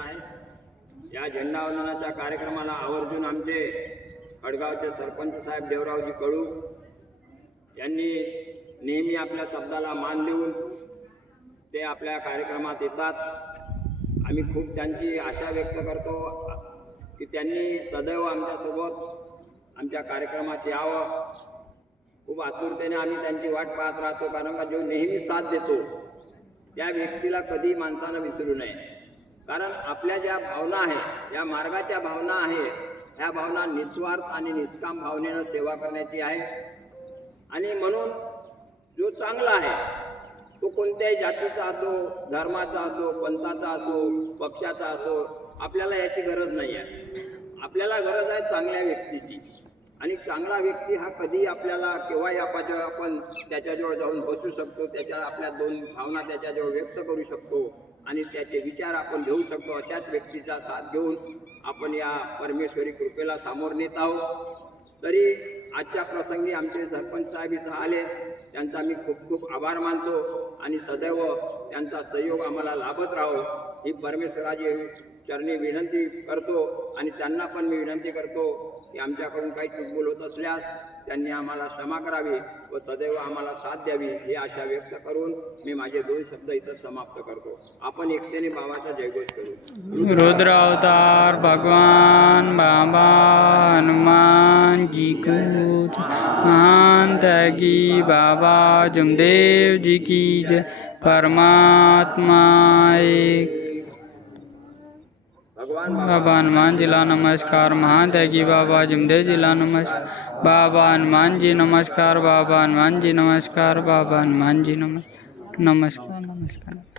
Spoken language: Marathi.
केलेला आहे। या झेंडावंदनाच्या कार्यक्रमाला आवर्जून आमचे खडगावचे सरपंच साहेब देवरावजी कळू यांनी नेहमी आपल्या शब्दाला मान देऊन ते आपल्या कार्यक्रमात येतात। आम्ही खूप त्यांची आशा व्यक्त करतो की त्यांनी सदैव आमच्यासोबत आमच्या कार्यक्रमात यावं। खूप आतुरतेने आम्ही त्यांची वाट पाहत राहतो, कारण का जो नेहमी साथ देतो त्या व्यक्तीला कधी माणसानं विसरू नये। कारण आपल्या ज्या भावना आहे, या मार्गाच्या भावना आहे, ह्या भावना निस्वार्थ आणि निष्काम भावनेनं सेवा करण्याची आहे। आणि म्हणून जो चांगला आहे तो कोणत्याही जातीचा असो, धर्माचा असो, पंथाचा असो, पक्षाचा असो, आपल्याला याची गरज नाही आहे। आपल्याला गरज आहे चांगल्या व्यक्तीची। आणि चांगला व्यक्ती हा कधी आपल्याला केव्हाही आपण त्याच्याजवळ जाऊन बसू शकतो, त्याच्या आपल्या दोन भावना त्याच्याजवळ व्यक्त करू शकतो आणि त्याचे विचार आपण घेऊ शकतो। अशाच व्यक्तीचा साथ घेऊन आपण या परमेश्वरी कृपेला सामोरं नेत आहोत। तरी आजच्या प्रसंगी आमचे सरपंच साहेब इथं आले, त्यांचा मी खूप खूप आभार मानतो आणि सदैव त्यांचा सहयोग आम्हाला लाभत राहो ही परमेश्वराची चरणी विनंती करतो। आणि त्यांना पण मी विनंती करतो की आमच्याकडून काही चूकभूल होत असल्यास त्यांनी आम्हाला क्षमा करावी व सदैव आम्हाला साथ द्यावी ही आशा व्यक्त करून मी माझे 2 शब्द इथं समाप्त करतो। आपण एकतेने बाबाचा जयघोष करू। रुद्र अवतार भगवान बाबा हनुमान जी को महान त्यागी बाबा जमदेव जी की जय। परमात्मा एक। बाबा हनुमान जिला नमस्कार। महान त्यागी बाबा जमदेव जिला नमस्कार। बाबा हनुमान जी नमस्कार। बाबा हनुमान जी नमस्कार। बाबा हनुमान जी नमस्कार। नमस्कार।